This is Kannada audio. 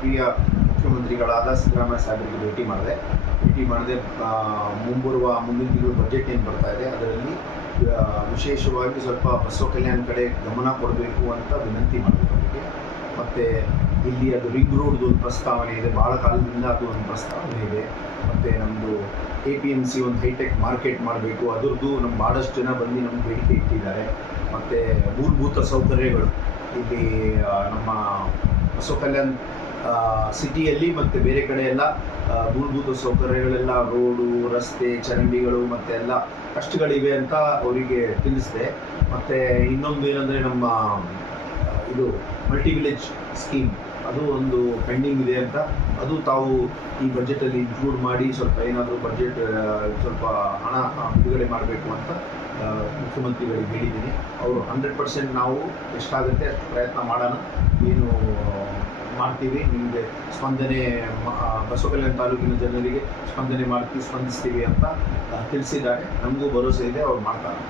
ಪ್ರಿಯ ಮುಖ್ಯಮಂತ್ರಿಗಳಾದ ಸಿದ್ದರಾಮಯ್ಯ ಸಾಹೇಬರಿಗೆ ಭೇಟಿ ಮಾಡಿದೆ. ಮುಂದಿನ ತಿಂಗಳು ಬಜೆಟ್ ಏನು ಬರ್ತಾ ಇದೆ ಅದರಲ್ಲಿ ವಿಶೇಷವಾಗಿ ಸ್ವಲ್ಪ ಬಸವ ಕಲ್ಯಾಣ ಕಡೆ ಗಮನ ಕೊಡಬೇಕು ಅಂತ ವಿನಂತಿ ಮಾಡಬೇಕು ಅವರಿಗೆ. ಮತ್ತು ಇಲ್ಲಿ ಅದು ರಿಂಗ್ ರೋಡ್ದು ಒಂದು ಪ್ರಸ್ತಾವನೆ ಇದೆ, ಭಾಳ ಕಾಲದಿಂದ ಅದು ಒಂದು ಪ್ರಸ್ತಾವನೆ ಇದೆ. ಮತ್ತು ನಮ್ಮದು APMC ಒಂದು ಹೈಟೆಕ್ ಮಾರ್ಕೆಟ್ ಮಾಡಬೇಕು, ಅದರದ್ದು ನಮ್ಮ ಭಾಳಷ್ಟು ಜನ ಬಂದು ನಮ್ಗೆ ಬೇಡಿಕೆ ಇಟ್ಟಿದ್ದಾರೆ. ಮತ್ತು ಮೂಲಭೂತ ಸೌಕರ್ಯಗಳು ಇಲ್ಲಿ ನಮ್ಮ ಬಸವ ಕಲ್ಯಾಣ ಸಿಟಿಯಲ್ಲಿ ಮತ್ತು ಬೇರೆ ಕಡೆ ಎಲ್ಲ ಮೂಲಭೂತ ಸೌಕರ್ಯಗಳೆಲ್ಲ ರೋಡು, ರಸ್ತೆ, ಚರಂಡಿಗಳು ಮತ್ತು ಎಲ್ಲ ಕಷ್ಟಗಳಿವೆ ಅಂತ ಅವರಿಗೆ ತಿಳಿಸಿದೆ. ಮತ್ತು ಇನ್ನೊಂದು ಏನಂದರೆ ನಮ್ಮ ಇದು ಮಲ್ಟಿ ವಿಲೇಜ್ ಸ್ಕೀಮ್ ಅದು ಒಂದು ಪೆಂಡಿಂಗ್ ಇದೆ ಅಂತ, ಅದು ತಾವು ಈ ಬಜೆಟಲ್ಲಿ ಇನ್ಕ್ಲೂಡ್ ಮಾಡಿ ಸ್ವಲ್ಪ ಏನಾದರೂ ಬಜೆಟ್ ಸ್ವಲ್ಪ ಹಣ ಬಿಡುಗಡೆ ಮಾಡಬೇಕು ಅಂತ ಮುಖ್ಯಮಂತ್ರಿಗಳಿಗೆ ಹೇಳಿದ್ದೀನಿ. ಅವರು 100% ನಾವು ಎಷ್ಟಾಗುತ್ತೆ ಅಷ್ಟು ಪ್ರಯತ್ನ ಮಾಡೋಣ, ಏನು ಮಾಡ್ತೀವಿ, ನಿಮಗೆ ಸ್ಪಂದನೆ ಬಸವ ಕಲ್ಯಾಣ ತಾಲೂಕಿನ ಜನರಿಗೆ ಸ್ಪಂದಿಸ್ತೀವಿ ಅಂತ ತಿಳಿಸಿದ್ದಾರೆ. ನಮಗೂ ಭರವಸೆ ಇದೆ ಅವ್ರು ಮಾಡ್ತಾರೆ.